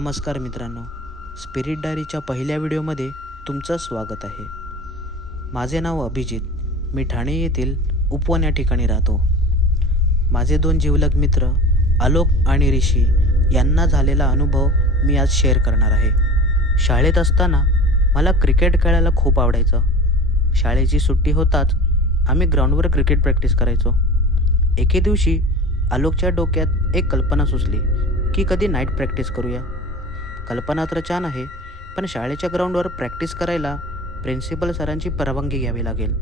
नमस्कार मित्रांनो, स्पिरिट डायरीच्या पहिल्या व्हिडिओमध्ये तुमचं स्वागत आहे. माझे नाव अभिजित. मी ठाणे येथील उपवन या ठिकाणी राहतो. माझे दोन जिवलग मित्र आलोक आणि ऋषी यांना झालेला अनुभव मी आज शेअर करणार आहे. शाळेत असताना मला क्रिकेट खेळायला खूप आवडायचं. शाळेची सुट्टी होताच आम्ही ग्राउंडवर क्रिकेट प्रॅक्टिस करायचो. एके दिवशी आलोकच्या डोक्यात एक कल्पना सुचली की कधी नाईट प्रॅक्टिस करूया. कल्पना तर छान आहे, पण शाळेच्या ग्राउंडवर प्रॅक्टिस करायला प्रिन्सिपल सरांची परवानगी घ्यावी लागेल.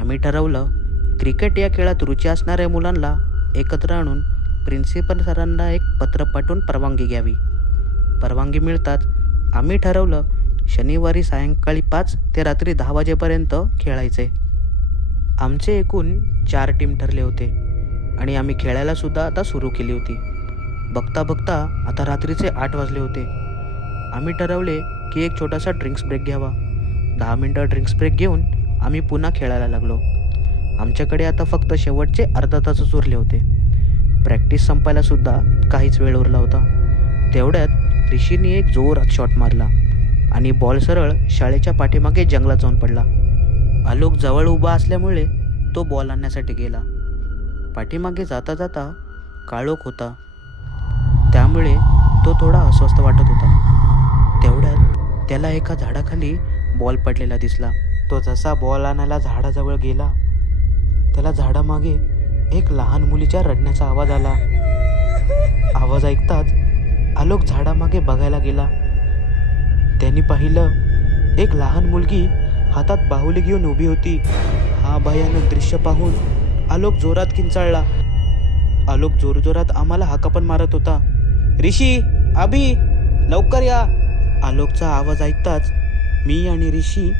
आम्ही ठरवलं क्रिकेट या खेळात रुची असणाऱ्या मुलांना एकत्र आणून प्रिन्सिपल सरांना एक पत्र पाठवून परवानगी घ्यावी. परवानगी मिळताच आम्ही ठरवलं शनिवारी सायंकाळी 5 ते रात्री 10 वाजेपर्यंत खेळायचे. आमचे एकूण 4 टीम ठरले होते आणि आम्ही खेळायला सुद्धा आता सुरू केली होती. बघता बघता आता रात्रीचे 8 वाजले होते. आम्ही ठरवले की एक छोटासा ड्रिंक्स ब्रेक घ्यावा. 10 मिनटं ड्रिंक्स ब्रेक घेऊन आम्ही पुन्हा खेळायला लागलो. आमच्याकडे आता फक्त शेवटचे अर्धा तासच उरले होते. प्रॅक्टिस संपायला सुद्धा काहीच वेळ उरला होता. तेवढ्यात ऋषीने एक जोरात शॉट मारला आणि बॉल सरळ शाळेच्या पाठीमागे जंगलात जाऊन पडला. आलोक जवळ उभा असल्यामुळे तो बॉल आणण्यासाठी गेला. पाठीमागे जाता जाता काळोख होता, त्यामुळे तो थोडा अस्वस्थ वाटत होता. तेवढ्यात त्याला एका झाडाखाली बॉल पडलेला दिसला. तो जसा बॉल आणायला झाडाजवळ गेला, त्याला झाडामागे एक लहान मुलीच्या रडण्याचा आवाज आला. आवाज ऐकताच आलोक झाडामागे बघायला गेला. त्यांनी पाहिलं एक लहान मुलगी हातात बाहुली घेऊन उभी होती. हा भयानक दृश्य पाहून आलोक जोरात किंचाळला. आलोक जोरजोरात आम्हाला हाका पण मारत होता. ऋषी, अभि, लवकर या. आलोकचा आवाज ऐकताच मी आणि ऋषी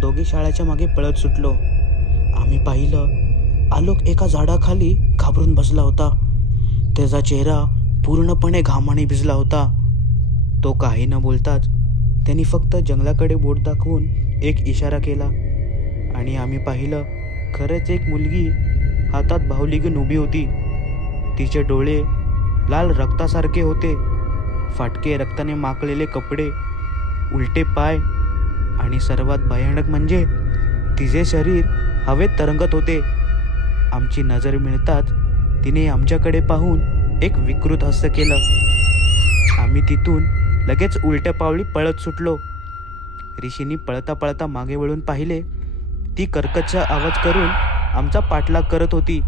दोघे शाळेच्या मागे पळत सुटलो. आम्ही पाहिलं आलोक एका झाडाखाली घाबरून बसला होता. त्याचा चेहरा पूर्णपणे घामाने भिजला होता. तो काही न बोलताच त्यांनी फक्त जंगलाकडे बोट दाखवून एक इशारा केला आणि आम्ही पाहिलं खरंच एक मुलगी हातात बाहुली घेऊन उभी होती. तिचे डोळे लाल रक्तासारखे होते, फाटके रक्ताने माखलेले कपडे, उलटे पाय आणि सर्वात भयानक म्हणजे तिचे शरीर हवेत तरंगत होते. आमची नजर मिळताच तिने आमच्याकडे पाहून एक विकृत हास्य केलं. आम्ही तिथून लगेच उलट्या पावली पळत सुटलो. ऋषीने पळता पळता मागे वळून पाहिले. ती कर्कश आवाज करून आमचा पाठलाग करत होती.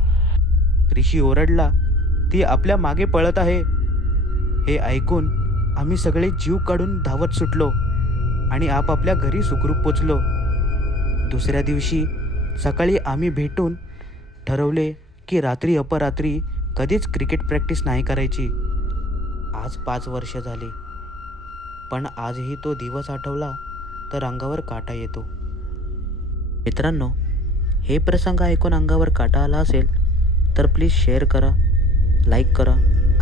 ऋषी ओरडला, ती आपल्या मागे पळत आहे. हे ऐकून आम्ही सगळे जीव काढून धावत सुटलो आणि आपापल्या घरी सुखरूप पोचलो. दुसऱ्या दिवशी सकाळी आम्ही भेटून ठरवले की रात्री अपरात्री कधीच क्रिकेट प्रॅक्टिस नाही करायची. आज 5 वर्ष झाली, पण आजही तो दिवस आठवला तर अंगावर काटा येतो. मित्रांनो, हे प्रसंग ऐकून अंगावर काटा आला असेल तर प्लीज शेअर करा, लाईक करा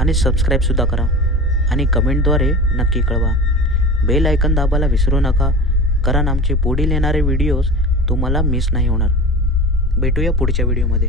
आणि सबस्क्राईबसुद्धा करा आणि कमेंटद्वारे नक्की कळवा. बेल आयकन दाबायला विसरू नका, कारण आमचे पुढील येणारे व्हिडिओज तुम्हाला मिस नाही होणार. भेटूया पुढच्या व्हिडिओमध्ये.